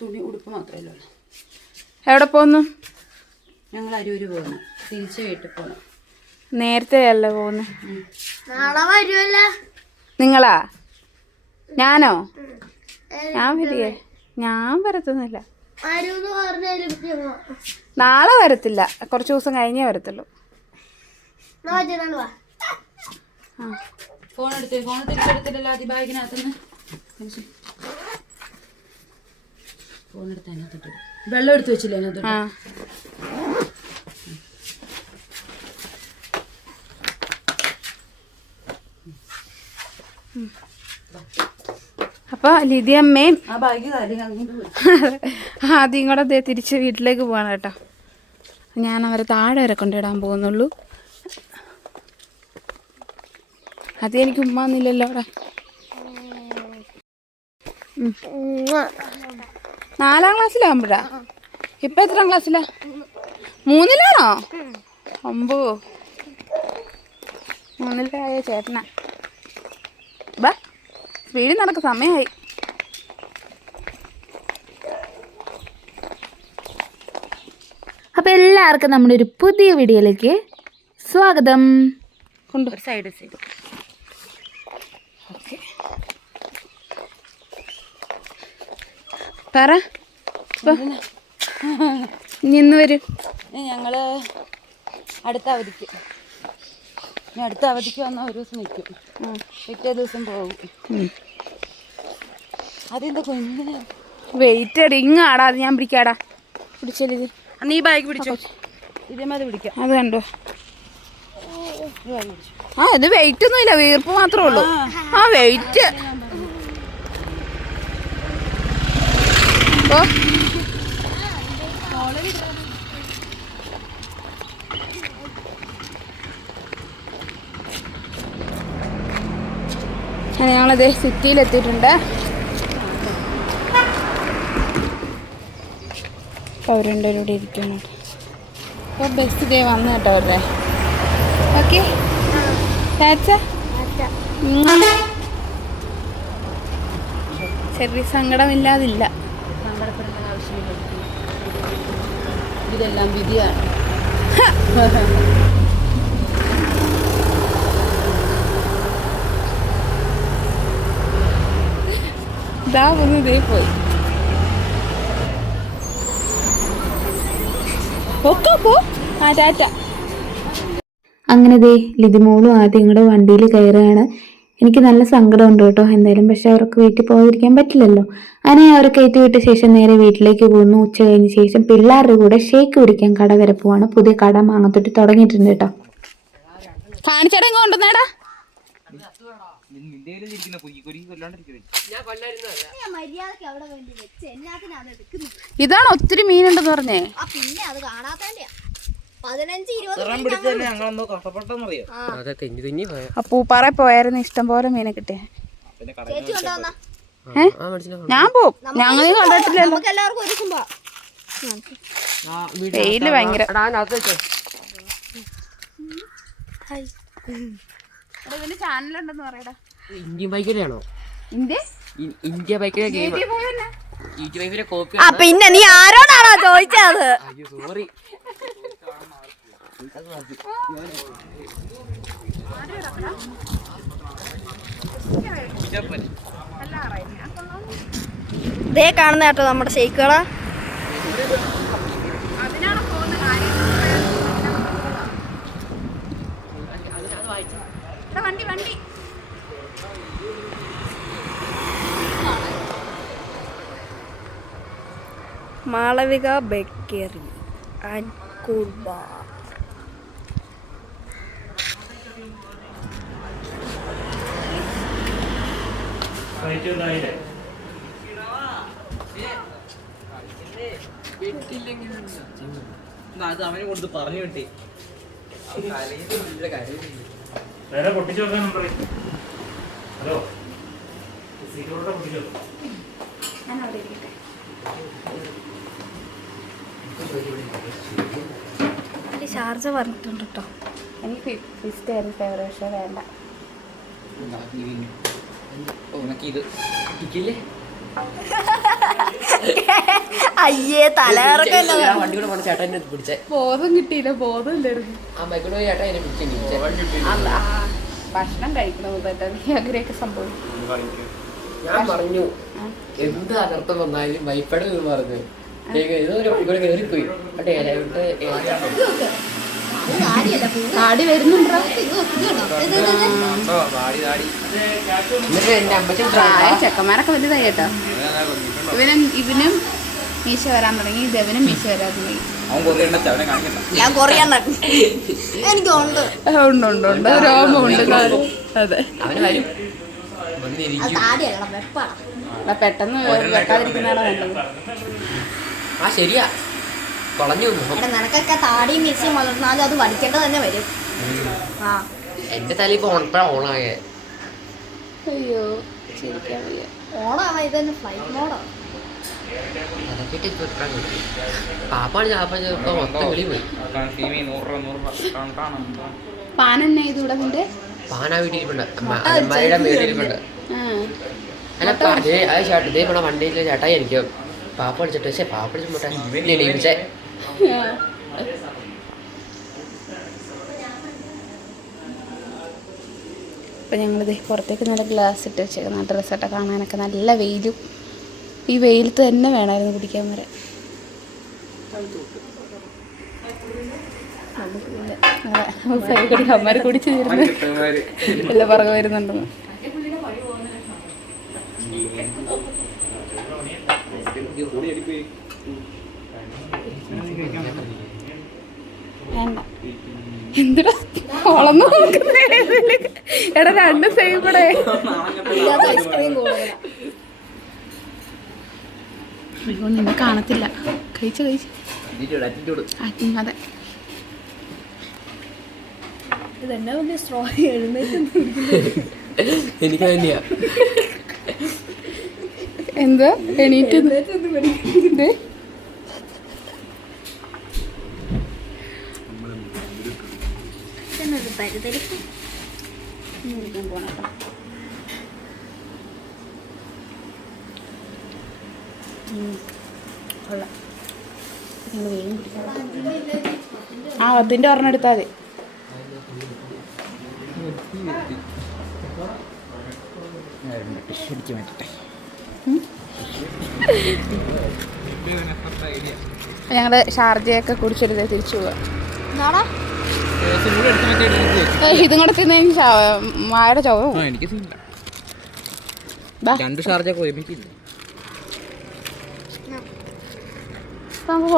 തുണി ഉടുപ്പ് മാത്രമേ ഉള്ളൂ. എവിടെ പോന്നു? ഞങ്ങൾ അരൂര് പോകുന്നു തിരിച്ചു വീട്ടിൽ പോകണം നേരത്തെ അല്ല പോന്ന്? നാളെ വരുമല്ല നിങ്ങളാ? ഞാനോ? ഞാൻ വരികേ. ഞാൻ പറഞ്ഞാലും നാളെ വരത്തില്ല. കുറച്ച് ദിവസം കഴിഞ്ഞേ വരത്തുള്ളൂ. വാ. ഫോൺ എടുത്ത് ഫോൺ തിരിച്ചെടുത്തില്ലല്ലോ ആദ്യ ബാഗിനകത്തുനിന്ന് ഫോൺ എടുത്ത് അതിനകത്തോട്ട് വെള്ളം എടുത്ത് വെച്ചില്ലേ അതിനകത്തോട്ട്? അപ്പൊ ലിതിയമ്മയും. ആദ്യം കൂടെ ദേ തിരിച്ച് വീട്ടിലേക്ക് പോവാണ് കേട്ടോ. ഞാൻ അവരെ താഴെ വരെ കൊണ്ടിടാൻ പോകുന്നുള്ളൂ. അത് എനിക്ക് ഉമ്മാന്നില്ലല്ലോ അവിടെ. നാലാം ക്ലാസ്സിലാകുമ്പോഴാ ഇപ്പൊ എത്രാം ക്ലാസ്സിലാ? മൂന്നിലാണോ? ഒമ്പോ മൂന്നിലായ ചേട്ടനാ. ബാ. വീട് നടക്ക സമയമായി അപ്പോൾ എല്ലാവർക്കും നമ്മുടെ ഒരു പുതിയ വീഡിയോയിലേക്ക് സ്വാഗതം. കൊണ്ടു സൈഡ് സൈഡ് ഓക്കെ. പറ. ഇന്ന് വരും. ഞങ്ങൾ അടുത്ത അവധിക്ക്. ഇനി അടുത്ത അവധിക്ക് വന്നാൽ ഒരു ദിവസം നിൽക്കും. പിറ്റേ ദിവസം പോകും. അതെന്താ കുഞ്ഞിന്? വെയിറ്റ് അടി ഇങ്ങാടാ അത് ഞാൻ പിടിക്കാടാ. പിടിച്ചത് നീ ബാഗ് പിടിച്ചോ. ഇതേമാതിരി പിടിക്കാം. അത് കണ്ടോ? ആ ഇത് വെയിറ്റ് ഒന്നും ഇല്ല വീർപ്പ് മാത്രമേ ഉള്ളൂ. ആ. വെയിറ്റ് ഓ. ഞങ്ങളത് സിറ്റിയിലെത്തിയിട്ടുണ്ട്. അപ്പോൾ അവരുണ്ട് ഇവിടെ ഇരിക്കുന്നു. അപ്പോൾ ബസ് ഇതേ വന്നു കേട്ടോ അവരുടെ. ഓക്കെ ചാച്ച ചെറിയ സങ്കടമില്ലാതില്ല. ഇതെല്ലാം വിധിയാണ്. ഇതാ ഒന്ന് ഇതേ പോയി. ഒക്കെ പോ. ആ ടാറ്റ. അങ്ങനെ ദേ ലിതിമോളും ആദ്യം ഇങ്ങോട്ട് വണ്ടിയിൽ കയറുകയാണ്. എനിക്ക് നല്ല സങ്കടമുണ്ട് കേട്ടോ എന്തായാലും. പക്ഷെ അവർക്ക് വീട്ടിൽ പോകാതിരിക്കാൻ പറ്റില്ലല്ലോ. അങ്ങനെ അവർ കയറ്റി വിട്ട ശേഷം നേരെ വീട്ടിലേക്ക് പോകുന്നു. ഉച്ച കഴിഞ്ഞ ശേഷം പിള്ളേരുടെ കൂടെ ഷേക്ക് കുടിക്കാൻ കട വരെ പോവാണ്. പുതിയ കട മാങ്ങത്തൊട്ട് തുടങ്ങിയിട്ടുണ്ട് കേട്ടോ. കാണിച്ചട കൊണ്ടുവന്നേടാ. ഇതാണ് ഒത്തിരി മീനുണ്ടെന്ന് പറഞ്ഞേ. ആ പിന്നെ അത് പോയായിരുന്നു ഇഷ്ടം പോലെ മീനെ കിട്ടിയ. ഞാൻ പോവും. ഞങ്ങൾ കണ്ടിട്ടില്ലല്ലോ. വെയിൽ ഭയങ്കര ചാനൽ ചാനലുണ്ടെന്ന് പറയടാ. ഇന്ത്യൻ ബൈക്കിലാണോ ഇന്ത്യ? ഇന്ത്യ ബൈക്കിലെ ഗെയിം കോപ്പി ആ പിന്നെ നീ ആരോടാണോ ചോദിച്ചത്? അയ്യോ സോറി ദേ കാണുന്ന കേട്ടോ നമ്മുടെ ഷെയ്ക്കുകളാ വണ്ടി വണ്ടി മാളവിക ബേക്കറി ആൻഡ് കുർബ അത് അവനെ കൊടുത്ത് പറഞ്ഞു കിട്ടി. നേരെ പൊട്ടിച്ചു വെക്കാൻ നമ്പർ ഹലോ? സീറ്റോടെ പൊട്ടിച്ചു വെക്കാം. ഷാർജ പറഞ്ഞിട്ടുണ്ട് കേട്ടോ എനിക്ക് ഫിസ്റ്റ് ആയിരുന്നു ഫേവറേറ്റ് പക്ഷേ വേണ്ട. അയ്യേ തലകറക്കല്ല ഞാൻ വണ്ടി കൂടെ പോണ ചേട്ടൻ എന്നെ പിടിച്ചേ. ബോധം കിട്ടിയില്ല ബോധം ഇല്ലായിരുന്നു. ഭക്ഷണം കഴിക്കണമെന്ന് പറ്റാ നീ അങ്ങനെയൊക്കെ സംഭവിക്കും. ഞാൻ പറഞ്ഞു എന്ത് അനർത്ഥം വന്നാലും ഭയപ്പെടൽ പറഞ്ഞു. വരുന്നുണ്ടോ? ചെക്കന്മാരൊക്കെ വലുതായി കേട്ടോ. ഇവനും ഇവനും മീശ വരാൻ തുടങ്ങി. ഇവനും മീശ വരാൻ തുടങ്ങി. ഞാൻ എനിക്കുണ്ട്. ഉണ്ട് ഉണ്ട് ഉണ്ട്. രോമമുണ്ട്. അതെ. പെട്ടെന്ന് വെക്കാതിരിക്കുന്നതാണ് നല്ലത്. ആ ശരിയാ. കൊളഞ്ഞു എടാ നിനക്കൊക്കെ താടിയും മിസ്സും വളർന്നാലും അത് വലിക്കേണ്ടത് തന്നെ വരും. ആ. എന്റെ തല ഇപ്പൊ ഓൺപ്പഴ ഓണാകെ അയ്യോ ശരിക്കാൻ വയ്യ. ഓണാവാ ഇതന്നെ? ഫ്ലൈറ്റ് മോഡോ അതൊക്കെ ഇപ്പൊ ഇത്ര കിട്ടി. പാപ്പാണ് ചാപ്പാൻ ചെറുപ്പം മൊത്തം വെളി പോയി. പാൻ എന്നെ ഇത് ഇവിടെ കൊണ്ട്? പാനാ വീട്ടിലിരിപ്പുണ്ട് അമ്മ- അമ്മയുടെ വീട്ടിലിരിപ്പുണ്ട് ആ. അല്ല അത് ചേട്ടാ ഇതേ പോണ വണ്ടിയിലെ ചേട്ടായി എനിക്ക്. പാപ്പ അടിച്ചിട്ട് പക്ഷേ പാപ്പ അടിച്ചിട്ട് എണീപ്പിച്ചേ അപ്പം ഞങ്ങളിത് പുറത്തേക്ക് നല്ല ഗ്ലാസ് ഇട്ട് വെച്ചേക്കുന്ന ഡ്രസ്സൊക്കെ കാണാനൊക്കെ നല്ല വെയിലും ഈ വെയിലത്ത് തന്നെ വേണമായിരുന്നു കുടിക്കാൻ വരെ അമ്മമാർ കുടിച്ചു തീർന്ന് എല്ലാം പറഞ്ഞു വരുന്നുണ്ടെന്ന് വേണ്ട എന്തിനാ നോക്കുന്നേ. എടാ രണ്ട് സെയിം കൂടെ അയ്യോ നിന്നെ കാണത്തില്ല. കഴിച്ചു കഴിച്ചു. അതെ. ഇതെന്നെ വലിയ സ്ട്രോ എനിക്ക് തന്നെയാ. എന്താ? എണീറ്റ് ഇത് പരിതരിക്കും ആ അതിന്റെ ഒരെണ്ണം എടുത്താൽ മതി. ഞങ്ങൾ ഷാർജയൊക്കെ കുടിച്ചെടുത്ത് തിരിച്ചു പോവാ. ഇതും കൂടെ തിന്നു മായുടെ ചുവ. എനിക്ക്. രണ്ട് ഒരുമിച്ചില്ല? നമുക്ക്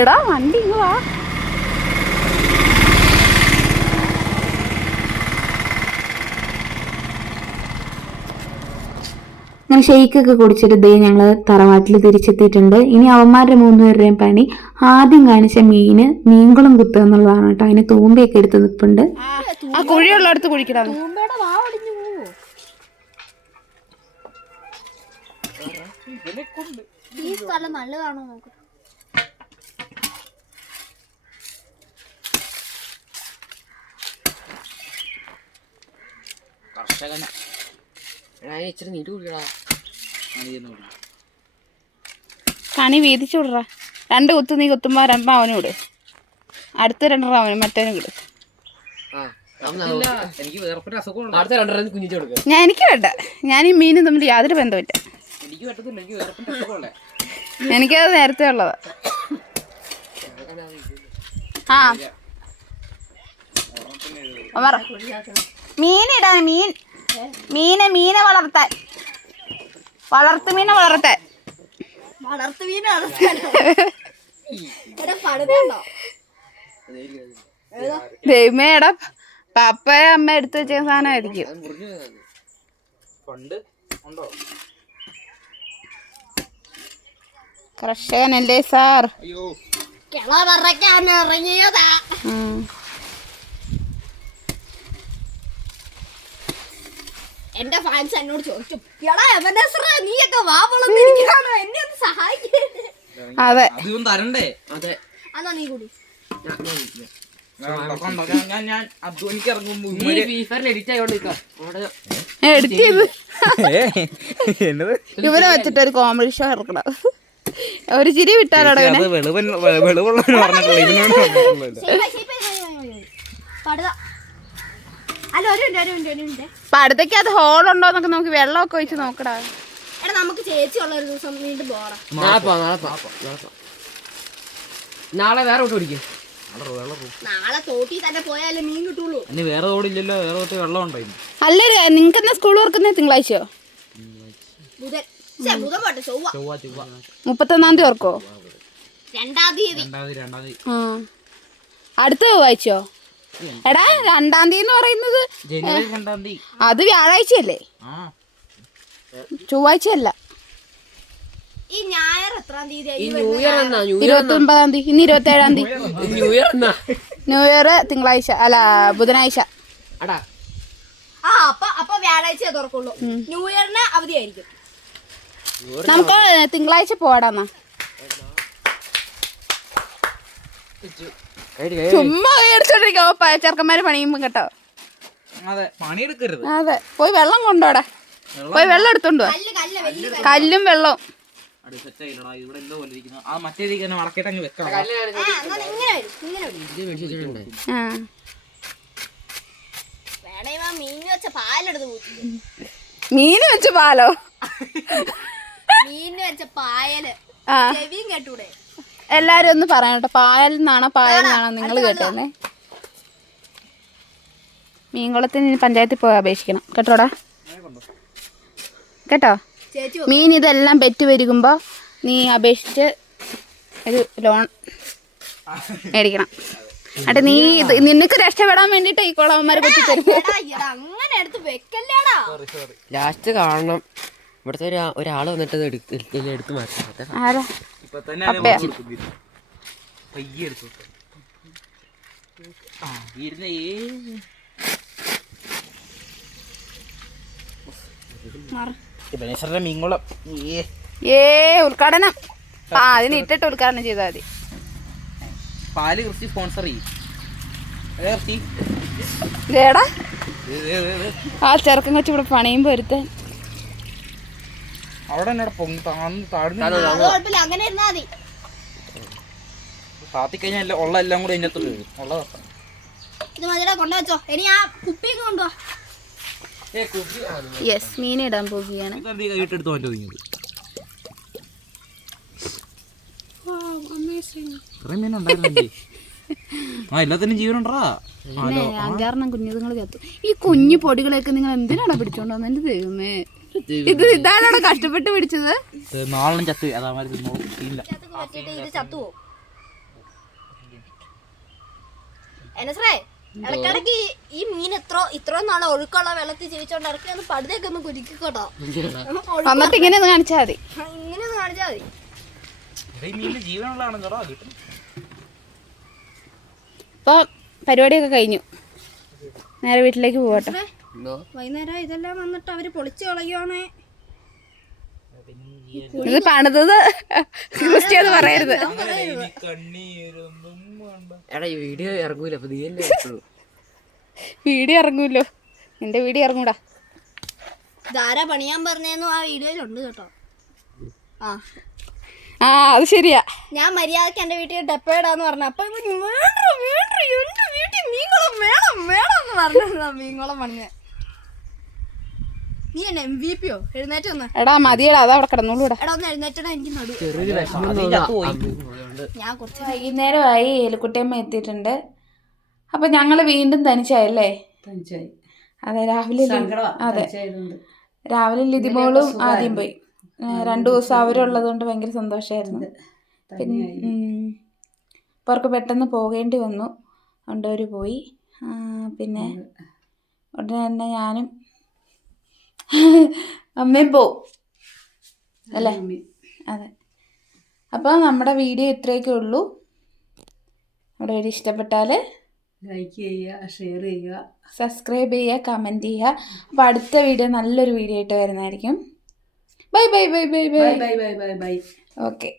എടാ വണ്ടി ഇങ്ങ് വാ. അങ്ങനെ ഷെയ്ക്കൊക്കെ കുടിച്ചിട്ട് ദേ ഞങ്ങൾ തറവാട്ടിൽ തിരിച്ചെത്തിയിട്ടുണ്ട്. ഇനി അവന്മാരുടെ മൂന്ന് മൂന്നുപേരുടെയും പണി ആദ്യം കാണിച്ച മീന് മീൻകുളം കുത്തുക എന്നുള്ളതാണ് കേട്ടോ. അതിന് തൂമ്പയൊക്കെ എടുത്ത് നിൽപ്പുണ്ട് ആ കുഴിയുള്ളടത്ത് കുഴിക്കണം. ഈ സ്ഥലം നല്ലതാണോ നോക്കാം. കർഷകൻ. ഇച്ചിരി നീട്ട് കുടിക്കടാ. കണി വീതിച്ചു വിടറാ. രണ്ട് കുത്ത് നീ കുത്തുമ്പോ രണ്ടെണ്ണം അവനും ഇട്. അടുത്ത രണ്ടെണ്ണം അവനും മറ്റേനും ഇട്. ഞാൻ എനിക്ക് വേണ്ട. ഞാൻ ഈ മീനും തമ്മിൽ യാതൊരു ബന്ധമില്ല എനിക്കത് നേരത്തെ ഉള്ളതാ. ആ. മീനിടാൻ മീൻ. മീനെ മീനെ വളർത്താൻ. വളർത്തു മീനെ വളർത്താൻ വളർത്തു മീൻ വളർത്താനോ എടാ പടുത്തുണ്ടോ ദൈവമേടാ പപ്പയെ അമ്മ എടുത്തു വെച്ച സാധനമായിരിക്കും. കർഷകനല്ലേ സാർ? അയ്യോ. കിള പറക്കാൻ ഇറങ്ങിയതാ. എന്റെ ഫാൻസ് എന്നോട് ചോദിച്ചു എടാ എവനസ്ര നീയൊക്കെ വാ വളർന്നിരിക്കണോ എന്നെ ഒന്ന് സഹായിക്കേ. അതെ. തരണ്ടേ? അതെ. അതാ നീ കൂടി. നീ ഇവനെ വെച്ചിട്ട് ഒരു കോമഡി ഷോ ഇറക്കണം. ഒരു ചിരി വിട്ടാലോടെ ഇവനെ അപ്പൊ അടുത്തേക്ക് അത് ഹോൾ ഉണ്ടോ എന്നൊക്കെ നമുക്ക് വെള്ളമൊക്കെ ഒഴിച്ച് നോക്കടാ. എടാ നമുക്ക് ചേച്ചി ഉള്ള ഒരു ദിവസം വീണ്ടും പോറാം നാളെ നാളെ വേറെ പിടിക്കും. നാളെ തോട്ടി തന്നെ പോയാലേ മീൻ കിട്ടുള്ളൂ. ഇനി വേറെ വേറെ വെള്ളം ഉണ്ടോ അല്ലേ നിങ്ങൾക്ക് എന്നാ സ്കൂൾ ഓർക്കുന്നേ തിങ്കളാഴ്ചയോ? ബുധൻ ബുധൻ പോട്ടെ ചൊവ്വ. ചൊവ്വ ചൊവ്വ. മുപ്പത്തൊന്നാം തീയതി ഓർക്കോ രണ്ടാം തീയതി. രണ്ടാം തീയതി രണ്ടാം തീയതി. അടുത്ത ചൊവ്വാഴ്ചയോ? എടാ രണ്ടാം തീയതി. എന്ന് പറയുന്നത് അത് വ്യാഴാഴ്ചയല്ലേ? ചൊവ്വാഴ്ചയല്ല. ഇരുപത്തി ഒമ്പതാം തീയതി ഇന്ന് ഇരുപത്തി ഏഴാം തീയതി ന്യൂ ഇയർ ന്യൂ ഇയർ തിങ്കളാഴ്ച അല്ല ബുധനാഴ്ച. അടാ. ആ അപ്പൊ അപ്പൊ വ്യാഴാഴ്ച തുറക്കുള്ളൂ. ന്യൂ ഇയറിന് അവധിയായിരിക്കും. നമുക്ക് തിങ്കളാഴ്ച പോടാന്നാ ചുമ്മാ മേടിച്ചോണ്ടിരിക്കോ ചെറുക്കന്മാര് പണിയുമ്പോ കേട്ടോ. അതെ പണിയെടുക്കരുത്. അതെ പോയി വെള്ളം കൊണ്ടോടെ. പോയി വെള്ളം എടുത്തോണ്ട് വാ. കല്ല് കല്ല് വലിയ കല്ലും വെള്ളവും മീന് വെച്ച് പാലോ? മീൻ വെച്ച പായൽ. ആ. ചെവിയും കേട്ടൂടെ? എല്ലാരും ഒന്ന് പറയാം കേട്ടോ. പായൽ നിന്നാണോ പായൽ നിന്നാണോ നിങ്ങൾ കേട്ടേന്നേ മീൻകുളത്തിന് ഇനി പഞ്ചായത്തിൽ പോയി അപേക്ഷിക്കണം. കേട്ടോടാ? കേട്ടോ? മീൻ ഇതെല്ലാം പെറ്റ് വരുമ്പോ നീ അപേക്ഷിച്ച് ഒരു ലോൺ മേടിക്കണം. അട്ടെ നീ ഇത് നിനക്ക് രക്ഷപ്പെടാൻ വേണ്ടിട്ട് ഈ കുളവന്മാർ കൊത്തി തരും ലാസ്റ്റ് കാണണം. ഇവിടുത്തെ ഒരു ഒരാൾ വന്നിട്ട് എടുത്ത് മാറ്റി. ഇപ്പൊ തന്നെ. പയ്യെ എടുത്തു ഇരുന്ന മീൻകുളം. ഏ. ഉദ്ഘാടനം. ആ അതിന് ഇട്ടിട്ട് ഉദ്ഘാടനം ചെയ്താൽ മതി. പാൽ കൃഷി സ്പോൺസർ ചെയ്യും. ആ ചെറുക്കൻ കൊച്ചു ഇവിടെ പണിയുമ്പോൾ ഒരുത്തൻ അവിടെ എന്നോട് പൊങ്ങി താന്ന് താഴ്ന്നു അങ്ങനെ ഇരുന്നാ മതി. താത്തി കഴിഞ്ഞാൽ ഉള്ള എല്ലാം കൂടെ ഇതിനകത്ത് ഉള്ള ഇത് മതിയുടെ കൊണ്ടുവച്ചോ. ഇനി ആ കുപ്പി കൊണ്ടുവാ. യെസ് കുപ്പി ഇടാൻ പോവുകയാണ്. കൈയിട്ടെടുത്ത് മാറ്റി ഒതുങ്ങിയത് ഇത്രയും ആ എല്ലാത്തിനും ജീവനുണ്ടാ പിന്നെ അഞ്ചാറെണ്ണം കുഞ്ഞുങ്ങൾ ചത്തു. ഈ കുഞ്ഞു പൊടികളെയൊക്കെ നിങ്ങൾ എന്തിനാണ് പിടിച്ചോണ്ട് വന്നത് എന്റെ ദൈവമേ. ഇത് ഇതാണോ കഷ്ടപ്പെട്ട് പിടിച്ചത്? നാളെ ചത്തു ഇടയ്ക്കിടയ്ക്ക് ഈ- ഈ മീൻ എത്ര ഇത്ര നാളെ ഒഴുക്കുള്ള വെള്ളത്തിൽ ജീവിച്ചോണ്ട് ഇടയ്ക്ക് ഒന്ന് പടുതൊക്കെ ഒന്ന് കുരുക്കിക്കോട്ടോ? വന്നിട്ട് ഇങ്ങനെ ഒന്ന് കാണിച്ചാൽ മതി. ഇങ്ങനെ ഒന്ന് കാണിച്ചാൽ മതി. ഇപ്പൊ പരിപാടിയൊക്കെ കഴിഞ്ഞു. നേരെ വീട്ടിലേക്ക് പോകട്ടെ? വൈകുന്നേരം ഇതെല്ലാം വന്നിട്ട് അവർ പൊളിച്ചു കളയുവാണേ. ഇത് പണിതത് ക്രിസ്റ്റി അത് പറയരുത്. എടാ ഈ വീഡിയോ ഇറങ്ങൂല അപ്പൊ നീ അല്ലേ വീഡിയോ ഇറങ്ങൂല്ലോ. നിന്റെ വീഡിയോ ഇറങ്ങൂടാ. ധാരാ പണിയാൻ പറഞ്ഞെന്നും ആ വീഡിയോയിലുണ്ട് കേട്ടോ. ആ. ആ അത് ശരിയാ. ഞാൻ മര്യാദയ്ക്ക് എന്റെ വീട്ടിൽ ഡെപ്പേടാന്ന് പറഞ്ഞു. അപ്പൊ വേണ്ട വേണ്ട എന്റെ വീട്ടിൽ മീൻകുളം വേണം വേണം എന്ന് പറഞ്ഞു മീൻകുളം പണിഞ്ഞ നീ എന്നെ എം വി പിയോ എഴുന്നേറ്റ് എടാ മതിയടാ അതവിടെ അവിടെ എടാ ഒന്ന് എഴുന്നേറ്റടാ എനിക്ക് നടു ഞാൻ കുറച്ച് വൈകുന്നേരമായി എലിക്കുട്ടിയമ്മ എത്തിയിട്ടുണ്ട്. അപ്പൊ ഞങ്ങൾ വീണ്ടും തനിച്ചായല്ലേ? തനിച്ചായി. അതെ രാവിലെ അതെ. രാവിലെ ലിതിമോളും ആദ്യം പോയി. രണ്ടു ദിവസം അവരുള്ളത് കൊണ്ട് ഭയങ്കര സന്തോഷമായിരുന്നു പിന്നെ. അവർക്ക് പെട്ടെന്ന് പോകേണ്ടി വന്നു. അതുകൊണ്ട് അവർ പോയി. പിന്നെ ഉടനെ തന്നെ ഞാനും അമ്മയും പോവും അല്ലേ? അതെ. അപ്പോൾ നമ്മുടെ വീഡിയോ ഇത്രയൊക്കെ ഉള്ളൂ. നമ്മുടെ വീഡിയോ ഇഷ്ടപ്പെട്ടാൽ ലൈക്ക് ചെയ്യുക ഷെയർ ചെയ്യുക. സബ്സ്ക്രൈബ് ചെയ്യുക കമന്റ് ചെയ്യുക. അപ്പോൾ അടുത്ത വീഡിയോ നല്ലൊരു വീഡിയോ ആയിട്ട് വരുന്നതായിരിക്കും. Bye bye bye bye bye bye bye bye bye bye okay